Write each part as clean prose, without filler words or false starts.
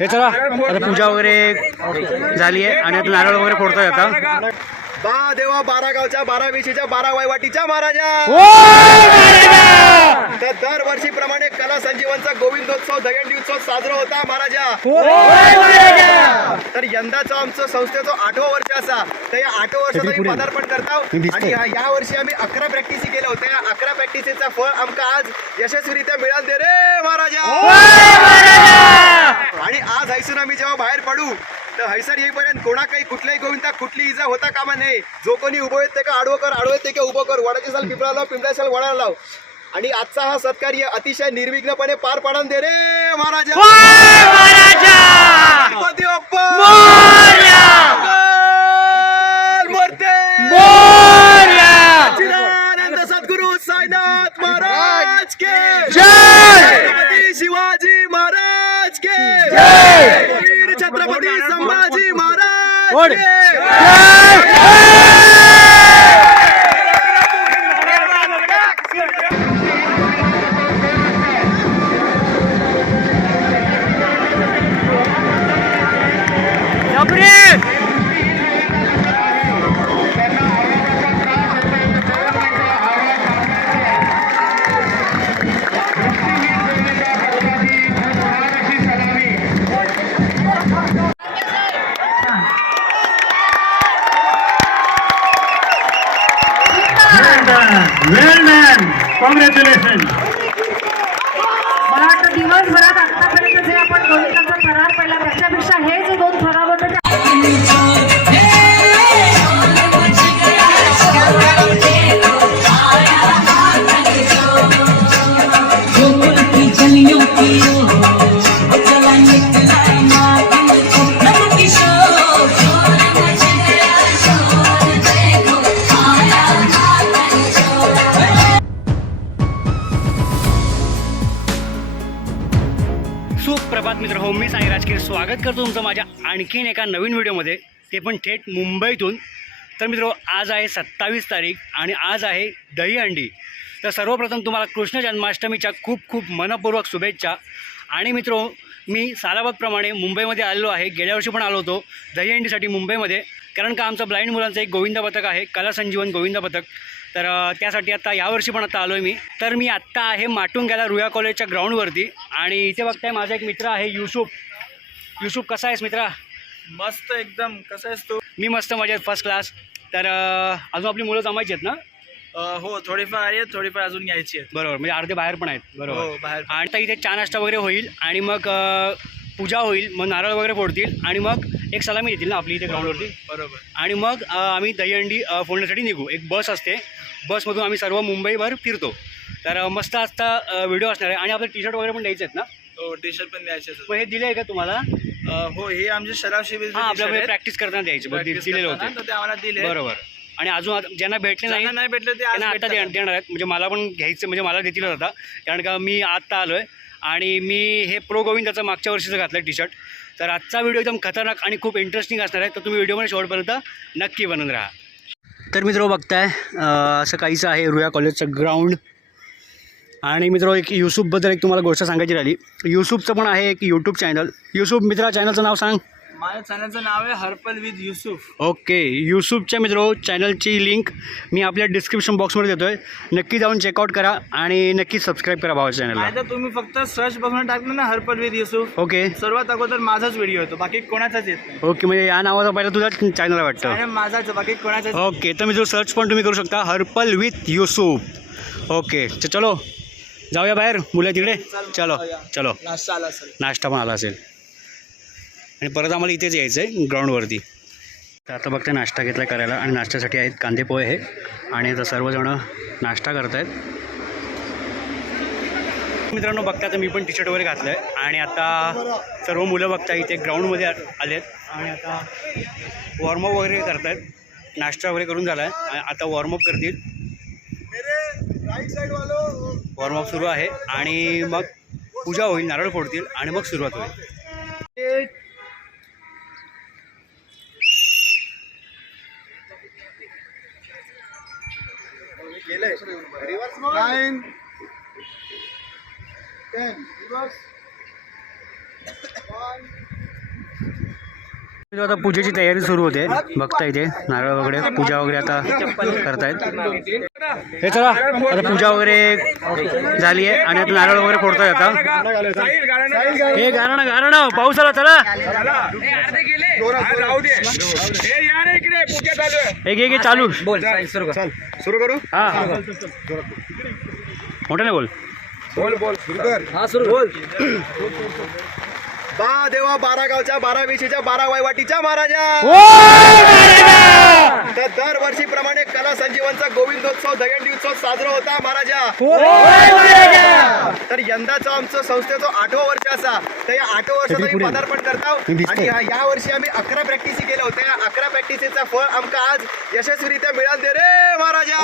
हे चला आता पूजा वगैरे झाली आहे आणि आता नारळ वगैरे फोडतोय आता. बा देवा 12 गावच्या 12 वेशीच्या 12 वायवाटीच्या महाराजा. तर दरवर्षीप्रमाणे कला संजीवनचा गोविंदोत्सव दहीहंडी उत्सव साजरा होता महाराजा. तर यंदाचा आमचं संस्थेचं 8वं वर्ष असा. तर या 8व्या वर्षात आम्ही पदार्पण करतो आणि या वर्षी आम्ही 11 प्रॅक्टिसी केल्या होत्या. या 11 प्रॅक्टिसीचा फळ आमका आज यशस्वीरित्या मिळाल दे रे महाराजा. आणि आज हैसून आम्ही जेव्हा बाहेर पडू तर हैसर येईपर्यंत कोणा काही कुठल्याही गोविंदा कुठली इजा होता कामा नये. जो कोणी उभं येत ते का आडवं कर, आडवं येत ते का उभं कर, वडाची साल पिंपळा लाव, पिंपळा साल वडाला लाव. आणि आजचा हा सत्कार्य अतिशय निर्विघ्नपणे पार पाडून दे रे महाराजा. गणपती बाप्पा सच्चिदानंद सद्गुरु साईनाथ महाराज के जय. छत्रपती शिवाजी महाराज के जय. वीर छत्रपती संभाजी महाराज के जय. Well done. Congratulations. मला वाटतं दिवसभरात आतापर्यंत जे आपण गोविंदाचा फरार पाहिला त्याच्यापेक्षा हे जे 2 फरार होते सुप्रभात मित्र हो, मी साई राजकीर स्वागत करतो तुमचं माझ्या आणखीन एका नवीन व्हिडिओमध्ये, ते पण थेट मुंबईतून. तर मित्र आज आहे 27 तारीख आणि आज आहे दहीहंडी. तर सर्वप्रथम तुम्हाला कृष्ण जन्माष्टमीच्या खूप खूप मनपूर्वक शुभेच्छा. आणि मित्र मी सालाबादप्रमाणे मुंबईमध्ये आलेलो आहे. गेल्या वर्षी पण आलो होतो दहीहंडीसाठी मुंबईमध्ये, कारण का आमचं ब्लाइंड मुलांचं एक गोविंदा पथक आहे, कला संजीवन गोविंदा पथक. तर त्यासाठी आता यावर्षी पण आता आलो आहे मी. तर मी आत्ता आहे माटुंग्याला रुया कॉलेजच्या ग्राउंडवरती आणि इथे बघताय माझा एक मित्र आहे युसुफ. युसुफ कसा आहेस मित्रा? मस्त एकदम. कसा आहेस तू? मी मस्त मजेत, फर्स्ट क्लास. तर अजून आपली मुलं जमायची आहेत ना? हो, थोडीफार आहेत, थोडीफार अजून यायची आहेत. बरोबर, म्हणजे अर्धे बाहेर पण आहेत. बरोबर, हो, बाहेर. आणि आता इथे चहा नाश्ता वगैरे होईल आणि मग पूजा होईल, मग नारळ वगैरे फोडतील आणि मग एक सलामी देतील ना आपली इथे ग्राउंडवरती. बरोबर. आणि मग आम्ही दहीहंडी फोडण्यासाठी निघू. एक बस असते, बसमधून आम्ही सर्व मुंबईभर फिरतो. तर मस्त आजचा व्हिडिओ असणार आहे. आणि आपले टी शर्ट वगैरे पण द्यायचे आहेत ना? हो, टी शर्ट पण द्यायचे. मग हे दिले आहे का तुम्हाला? हो, हे आमचे सराव शिबिर आपल्याला प्रॅक्टिस करताना द्यायचे दिलेले होते. ते आम्हाला दिले. बरोबर. आणि अजून ज्यांना भेटले नाही भेटले ते त्यांना आता देणार आहेत. म्हणजे मला पण घ्यायचं, म्हणजे मला देतील होता, कारण का मी आत्ता आलो आहे आणि मी हे प्रो गोविंदाचं मागच्या वर्षीचं घातलं टी शर्ट. तर आजचा व्हिडिओ एकदम खतरनाक आणि खूप इंटरेस्टिंग असणार आहे. तर तुम्ही व्हिडिओमध्ये शेवटपर्यंत नक्की बनून राहा. तर मित्र बघताय असं काहीचं आहे रुया कॉलेजचं ग्राउंड. आणि मित्र एक युसुफबद्दल एक तुम्हाला गोष्ट सांगायची राहिली. युसुफचं पण आहे एक यूट्यूब चॅनल. युसुफ मित्रा चॅनलचं नाव सांग. माझ्या चॅनलचं नाव आहे हर्पल विथ युसुफ. ओके, युसुफच्या मित्र चॅनलची लिंक मी आपल्या डिस्क्रिप्शन बॉक्समध्ये देतो आहे. नक्की जाऊन चेकआउट करा आणि नक्की सबस्क्राईब करा भावाच्या चॅनलला. आता तुम्ही फक्त सर्च बघून टाकलं ना हर्पल विथ युसुफ, ओके, सर्वात अगोदर माझाच व्हिडिओ येतो, बाकी कोणाचाच येत नाही. ओके, म्हणजे या नावाचा पहिला तुझा चॅनल वाटतं. माझाच, बाकी कोणाचाच. ओके, तर मित्र सर्च पण तुम्ही करू शकता हर्पल विथ युसुफ. ओके, चलो जाऊया बाहेर, मुलं तिकडे. चलो चलो, नाश्ता आला असेल, नाश्ता पण आला असेल आणि परत आम्हाला इथेच यायचं आहे ग्राउंडवरती. तर आता बघते नाश्ता घेतला करायला आणि नाश्त्यासाठी आहेत कांदे पोहे हे. आणि आता सर्वजणं नाश्ता करत आहेत. मित्रांनो बघता तर मी पण टी शर्ट वगैरे घातलं आहे आणि आता सर्व मुलं बघता इथे ग्राउंडमध्ये आले आहेत आणि आता वॉर्मअप वगैरे करत आहेत. नाश्ता वगैरे करून झाला आहे, आता वॉर्मअप करतील. वॉर्मअप सुरू आहे आणि मग पूजा होईल, नारळ फोडतील आणि मग सुरुवात होईल. रिवर्स 9 10 रिवर्स 1 आता पूजेची तयारी सुरू होते. बघता इथे नारळ वगैरे पूजा वगैरे आता करतायत. हे चला आता पूजा वगैरे झाली आहे आणि आता नारळ वगैरे फोडतायत. आता हे गारणं पाऊस आला. चला एक चालू सुरू करू. हा मोठं नाही बोल. बा देवा 12 गावच्या 12 वेशीच्या 12 वैवाटीच्या महाराजा. तर दरवर्षीप्रमाणे कला संजीवनचा गोविंदोत्सव दहीहंडी उत्सव साजरा होता महाराजा. तर यंदाचा आमचं संस्थेचं 8वं वर्ष असा. तर या 8व्या वर्षात आम्ही पदार्पण करतो आणि या वर्षी आम्ही 11 प्रॅक्टिसी केल्या होत्या. या 11 प्रॅक्टिसीचा फळ आमका आज यशस्वीरित्या मिळाल दे रे महाराजा.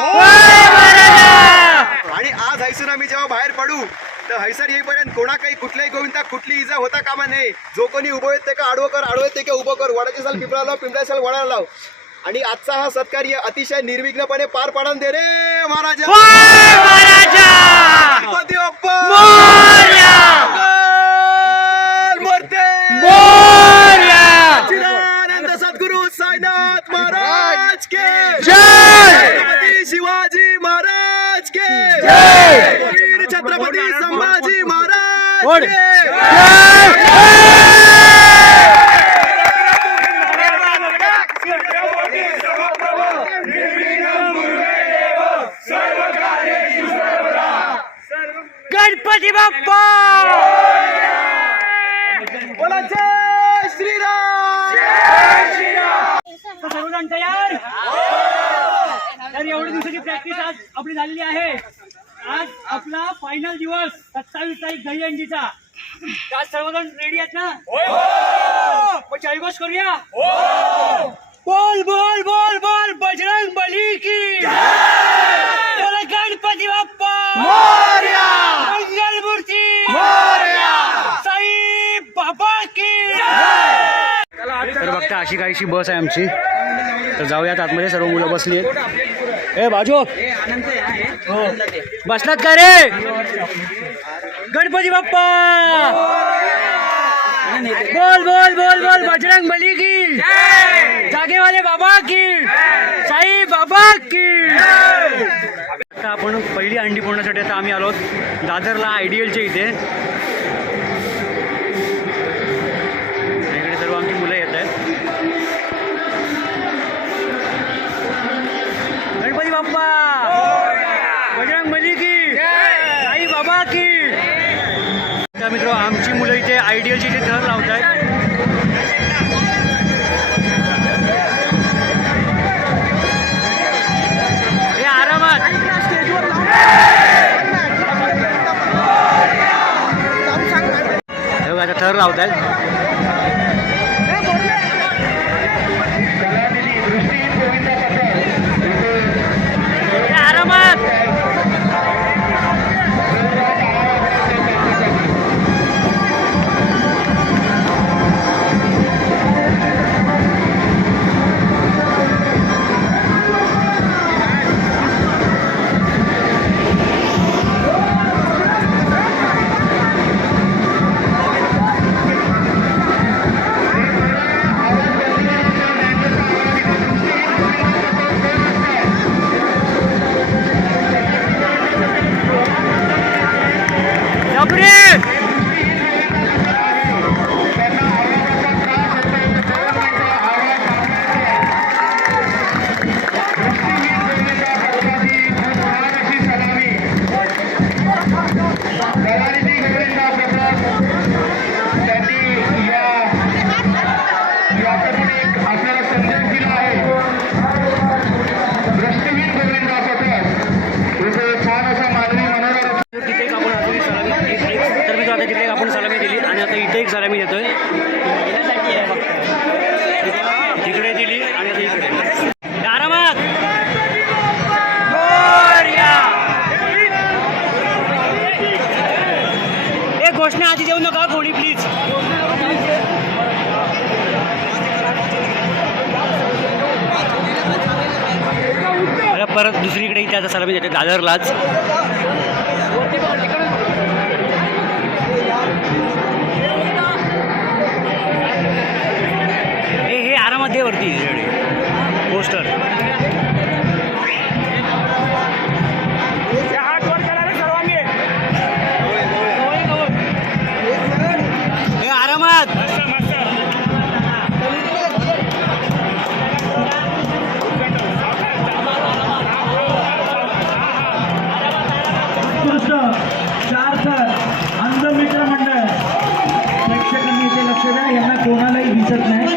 आणि आज हैसून आम्ही जेव्हा बाहेर पडू तर हैसर येईपर्यंत कोणा काही कुठल्याही गोविंदा कुठली इजा होता कामा नये. जो कोणी उभं येते का आडवं कर, आडवं येते का उभं कर, वडाची साल पिंपळा लाव, पिंपळा साल वडाला लाव. आणि आजचा हा सत्कार्य अतिशय निर्विघ्नपणे पार पाडून दे रे महाराजा. गणपती बाप्पा मूर्ती चिदानंद सद्गुरु साईनाथ महाराज के छत्रपती शिवाजी महाराज के वीर छत्रपती संभाजी महाराज के. गणपती बाप्पा बोला जय श्रीराम. सर्वजण तयार. तर एवढी दिवसाची प्रॅक्टिस आज आपली झालेली आहे. आज आपला फायनल दिवस 27 तारीख दहीहंडीचा. आज सर्वजण रेडी आहेत ना? मग जयघोष करूया. बोल बोल बोल बोल बजरंग बली की बोला गणपती बाप्पा मोरया. मंगलमूर्ती मोरया. साई बाबा की. तर बघता अशी काहीशी बस आहे आमची. तर जाऊयात आतमध्ये. सर्व मुलं बसली आहेत. ए बाजू बसलात का रे? गणपती बाप्पा बोल बोल बोल बोल बजरंग बली की जागेवाले बाबा की साई बाबा की. आता आपण पहिली अंडी फोडण्यासाठी आता आम्ही आलो दादरला आयडियलच्या इथे. इकडे सर्व आमची मुलं येत आहेत. गणपती बाप्पा बजरंग बली की साई बाबा की. त्या मित्र आमची मुलं इथे आयडियलची इथे थर लावत आहेत. हे आरामात हे बघा आता थर लावत आहेत. आरामात सलामी देतोय. तिकडे दिली आणि आता इकडे आरामात. एक घोषणा आधी देऊ नका कोणी प्लीज. परत दुसरीकडे त्याचा सलामी देते दादरलाच. वरती पोस्टर. आरामात. उत्कृष्ट 4 थर अंध मित्र मंडळ. प्रेक्षकांनी इथे लक्ष द्या, यांना कोणालाही दिसत नाही.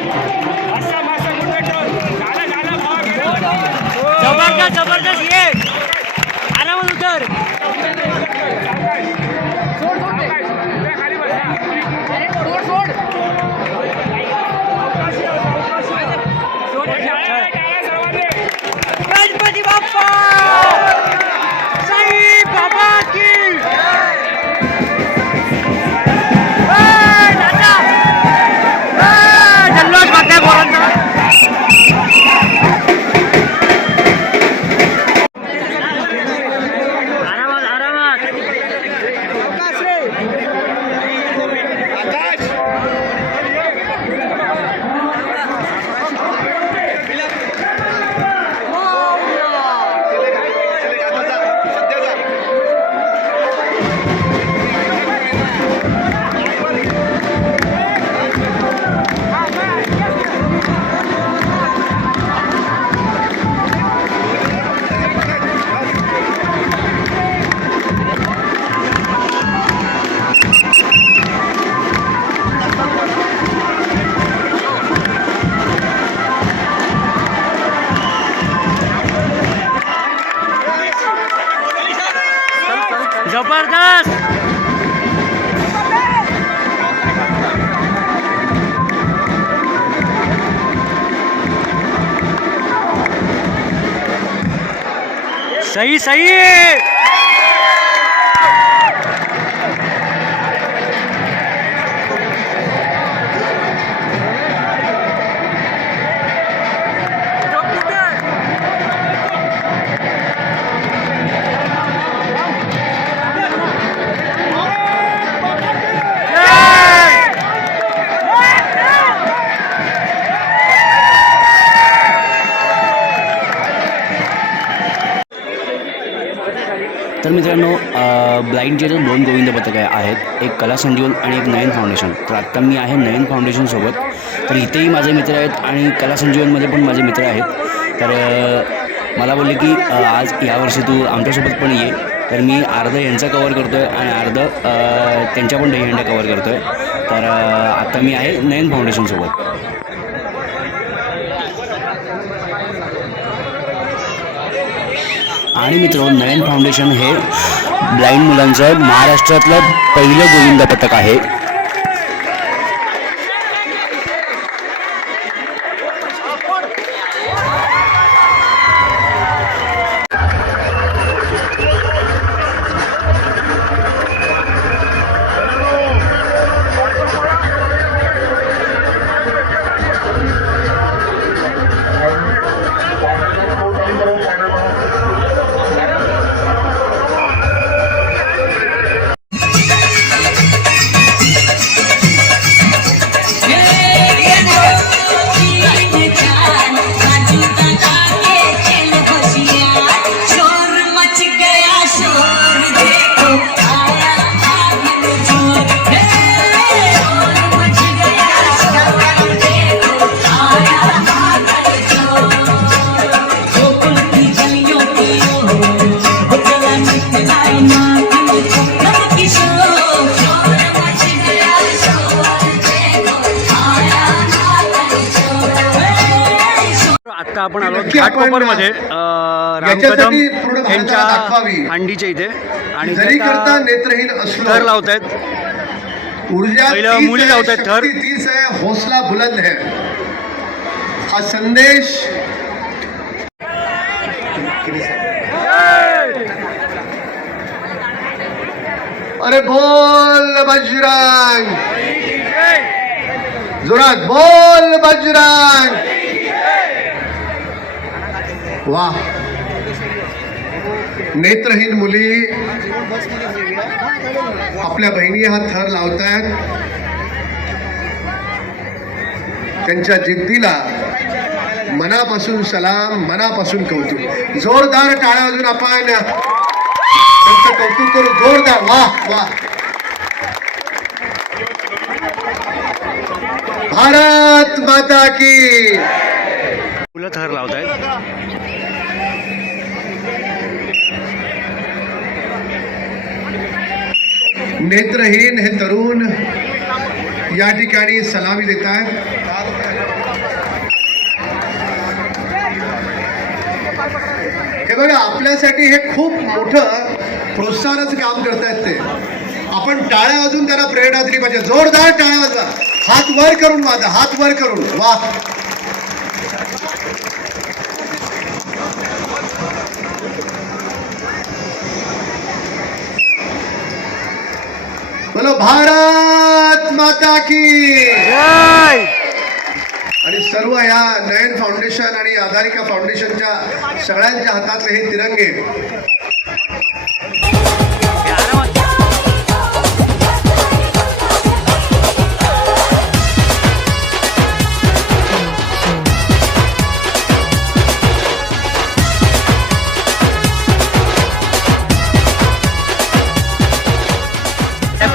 जबरदस्त जबरदस्त ये आरामात उतर. गणपती बाप्पा साई बाबा की जल्लोष करते पोरांचा. आरामात आरामात. जबरदस्त. सही सही. तर मित्रांनो ब्लाइंडचे तर 2 गोविंद पथक आहेत, एक कला संजीवन आणि एक नयन फाउंडेशन. तर आत्ता मी आहे नयन फाउंडेशनसोबत. तर इथेही माझे मित्र आहेत आणि कला संजीवनमध्ये पण माझे मित्र आहेत. तर मला बोलले की आज यावर्षी तू आमच्यासोबत पण ये. तर मी अर्ध यांचा कवर करतो आहे आणि अर्ध त्यांच्या पण दहीहंड्या कवर करतो आहे. तर आत्ता मी आहे नयन फाउंडेशनसोबत. आणि मित्र नयन फाउंडेशन हे ब्लाइंड मुलांचं महाराष्ट्रातलं पहिलं गोविंद पथक आहे. आता आपण आलो घाटकोपरमध्ये रामकदम यांच्या हंडीच्या इथे आणि जरी करता नेत्रहीन असलो थर लावतायत. ऊर्जा पहिलं तीच मुली है, लावतायत थर. शक्ति तीच है, हौसला बुलंद है. हा संदेश अरे बोल बजरंग, जोरात बोल बजरंग. वाह, नेत्रहीन मुली आपल्या बहिणी हा थर लावतायत. त्यांच्या जिद्दीला मनापासून सलाम, मनापासून कौतुक. जोरदार टाळ्या वाजून आपण त्यांचं कौतुक करू. जोरदार. वाह वाह. भारत माता की. मुलं थर लावत आहेत. नेत्रहीन हे तरुण या ठिकाणी सलामी देत आहेत. हे बघा, आपल्यासाठी हे खूप मोठं प्रोत्साहनाचं काम करतायत ते. आपण टाळ्या वाजून त्यांना प्रेरणा दिली पाहिजे. जोरदार टाळ्या वाजवा. हात वर करून वाजा. हात वर करून. वाह. बोलो भारत माता की. आणि सर्व या नयन फाउंडेशन आणि आधारिका फाउंडेशनच्या सगळ्यांच्या हातातले हे तिरंगे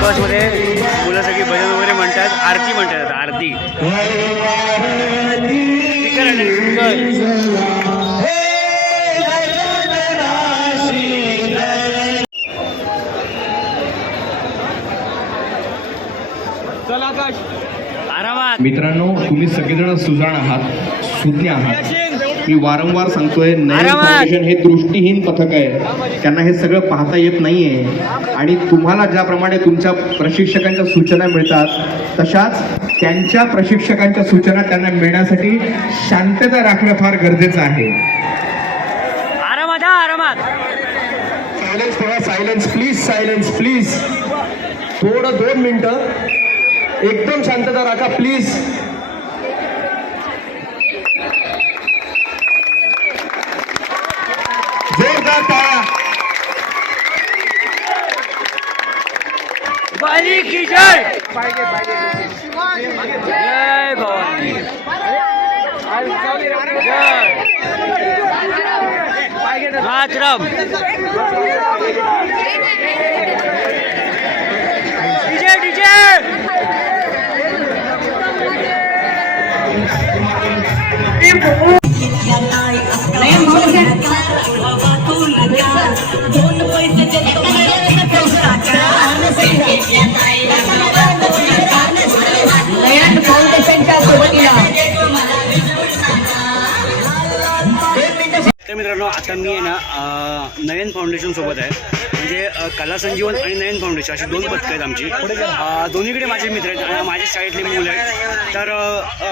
बसमध्ये मुलं सगळी भजन वगैरे म्हणतात, आरती म्हणतात. आरती आरामात. मित्रांनो, तुम्ही सगळेजण सुजाण आहात, सुज्ञ आहात. मी वारंवार सांगतोय, नयन फाउंडेशन हे दृष्टीहीन पथक आहे. त्यांना हे सगळं पाहता येत नाहीये. आणि तुम्हाला ज्याप्रमाणे तुमच्या प्रशिक्षकांच्या सूचना मिळतात, तशाच त्यांच्या प्रशिक्षकांच्या सूचना त्यांना मिळण्यासाठी शांतता राखणं फार गरजेचं आहे. आरामात आरामात. सायलेन्स ठेवा. Silence please. Silence please. थोडं 2 मिनिटं एकदम शांतता राखा प्लीज. जोरदार टाळ्या. बाली की जय. जय भवानी. जय मातरम. DJ DJ. Nayan foundation Nayan फाउंडेशनच्या सोबतीला. तर मित्रांनो, आता मी आहे ना नयन फाउंडेशन सोबत आहे. म्हणजे कला संजीवन आणि नयन फाउंडेशन अशी 2 पथकं आहेत आमची. दोन्हीकडे माझे मित्र आहेत आणि माझ्या शाळेतले मुलं आहेत. तर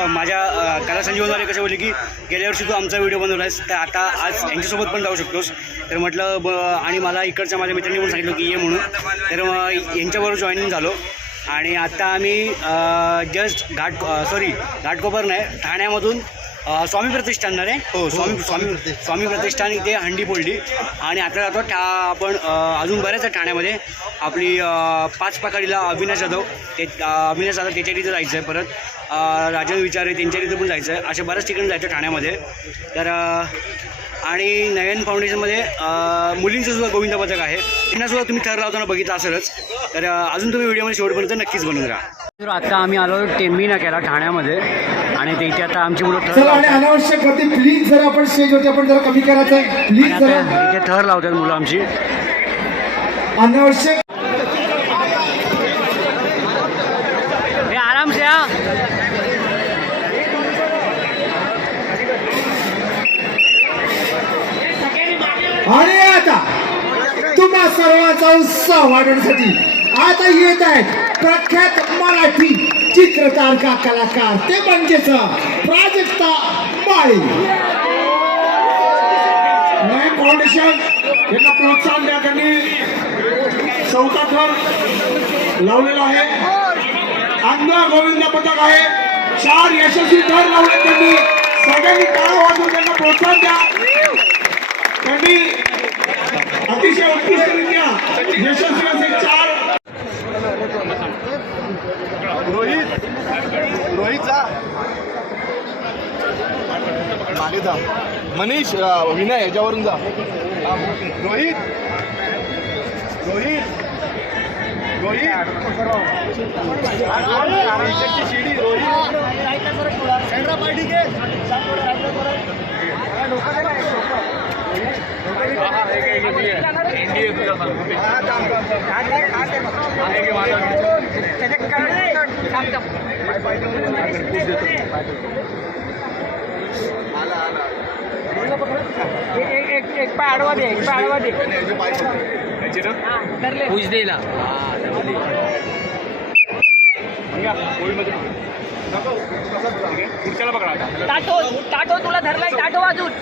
माझ्या कला संजीवनवाले कसे बोलले की गेल्या वर्षी तू आमचा व्हिडिओ बनवला आहेस, तर आता आज यांच्यासोबत पण जाऊ शकतोस. तर म्हटलं आणि मला इकडच्या माझ्या मित्रांनी पण सांगितलं की ये म्हणून. तर यांच्याबरोबर जॉईनिंग झालो. आणि आता आम्ही जस्ट घाटकोपर नाही, ठाण्यामधून स्वामी प्रतिष्ठान रे. हो, स्वामी प्रतिष्ठान इथे हंडी फोडली. आणि आता जातो आपण अजून बऱ्याच आहे ठाण्यामध्ये. आपली 5 पाकडीला अविनाश जाधव त्याच्या तिथं जायचं आहे. परत राजन विचारे त्यांच्या तिथं पण जायचं आहे. अशा बऱ्याच ठिकाणी जायचं ठाण्यामध्ये. तर आणि नयन फाउंडेशनमध्ये मुलींचं सुद्धा गोविंद पथक आहे. त्यांनासुद्धा तुम्ही थर लावताना बघितलं असेलच. तर अजून तुम्ही व्हिडिओमध्ये शेवटपर्यंत नक्कीच बनवून राहा. तर आता आम्ही आलो टेंबी नाक्याला ठाण्यामध्ये. आणि तिथे आता आमची मुलं थर आणि अनावश्यक गर्दी प्लीज जरा आपण स्टेजवरती आपण जरा कमी करायचं आहे प्लीज. जरा इथे थर लावतात मुलं आमची. अनावश्यक. हे आराम से या. आणि आता तुम्हा सर्वांचा उत्साह वाढवण्यासाठी आता येत आहेत प्रख्यात मराठी चित्रकार का कलाकार, ते म्हणजेच प्राजक्ता माळी. नयन फाउंडेशन यांना प्रोत्साहन द्या. त्यांनी 4था थर लावलेला आहे. अन्न गोविंद पथक आहे. 4 यशस्वी थर लावले त्यांनी. सगळ्यांनी टाळ्या वाजवून त्यांना प्रोत्साहन द्या. त्यांनी अतिशय उत्कृष्टरित्या यशस्वी असे 4 रोहितचा मागे जा मनीष विनय याच्यावरून जा रोहित रोहित रोहित शिडी रोहित सेंट्रा पार्टी के एक पाय आडवा दे, एक पाय आडवा दे. पूज देला पुढच्याला पकडा टाटो टाटो तुला धरलाय, टाटो वाजून.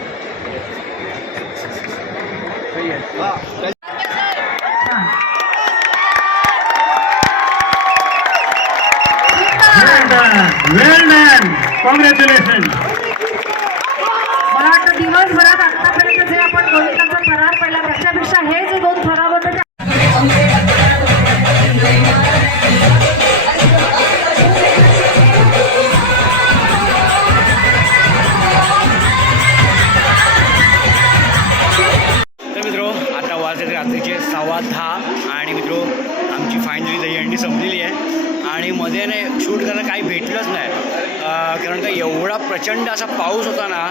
कॉंग्रॅच्युलेशन. मला वाटतं दिवसभरात आतापर्यंत जे आपण गणितांचा थरार पाहिला त्याच्यापेक्षा हे जे 2 थरार होते ते तर मित्रो आता वाजले रात्रीचे 10:15 आणि मित्रो आमची फायनली दहीहंडी संपलेली आहे आणि मध्ये नाही शूट करायला काही भेटलंच नाही कारण का एवढा प्रचंड असा पाऊस होता ना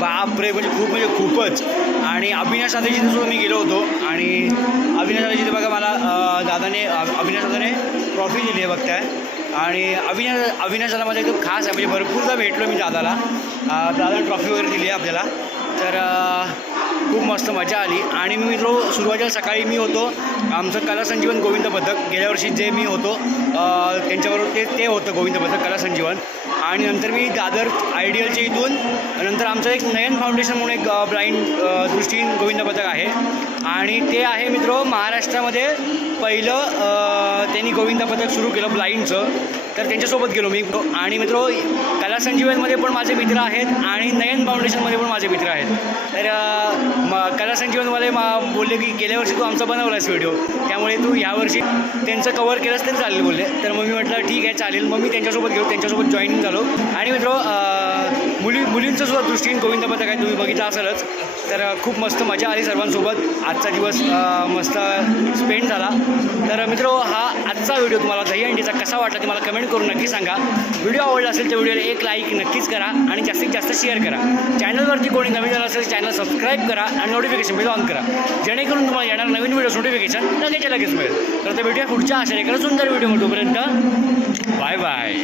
बापरे म्हणजे खूपच. आणि अविनाश दादाची सुद्धा मी गेलो होतो आणि अविनाश दादाची बघा मला अविनाश दादाने ट्रॉफी दिली आहे बघताय. आणि अविनाश दादा माझा एकदम खास आहे म्हणजे भरपूरदा भेटलो मी दादाला. दादाने ट्रॉफी वगैरे दिली आहे आपल्याला. तर खूप मस्त मजा आली. आणि मी मित्रो सुरुवातीला सकाळी मी होतो आमचं कला संजीवन गोविंद पथक गेल्या वर्षी जे मी होतो त्यांच्याबरोबर ते होतं गोविंद पथक कला संजीवन. आणि नंतर मी दादर आयडियलच्या इथून नंतर आमचं एक नयन फाउंडेशन म्हणून एक ब्लाइंड दृष्टीहीन गोविंद पथक आहे आणि ते आहे मित्रो महाराष्ट्रामध्ये पहिलं त्यांनी गोविंद पथक सुरू केलं ब्लाइंडचं. तर त्यांच्यासोबत गेलो मी. आणि मित्रो कला संजीवनमध्ये पण माझे मित्र आहेत आणि नयन फाउंडेशनमध्ये पण माझे मित्र आहेत. तर कला संजीवनमध्ये बोलले की गेल्या वर्षी तू आमचा बनवलास व्हिडिओ त्यामुळे तू यावर्षी त्यांचं कवर केलंस तरी चालेल बोलले. तर मग मी म्हटलं ठीक आहे चालेल. मग मी त्यांच्यासोबत गेलो त्यांच्यासोबत जॉईन झालो. आणि मित्रो मुलींचं सुद्धा दृष्टीने गोविंद पथक आहे तुम्ही बघितलं असेलच. तर खूप मस्त मजा आली सर्वांसोबत. आजचा दिवस मस्त स्पेंड झाला. तर मित्रो हा आजचा व्हिडिओ तुम्हाला दहीहंडीचा कसा वाटला ते मला कमेंट करून नक्की सांगा. व्हिडिओ आवडला असेल तर व्हिडिओला एक लाईक नक्कीच करा आणि जास्तीत जास्त शेअर करा. चॅनलवरती कोणी नवीन झालं असेल चॅनल सबस्क्राईब करा आणि नोटिफिकेशन बेल ऑन करा जेणेकरून तुम्हाला येणार नवीन व्हिडिओ नोटिफिकेशन लगेच मिळेल. तर ते भेटूया पुढच्या अशा एका सुंदर व्हिडिओ तोपर्यंत बाय बाय.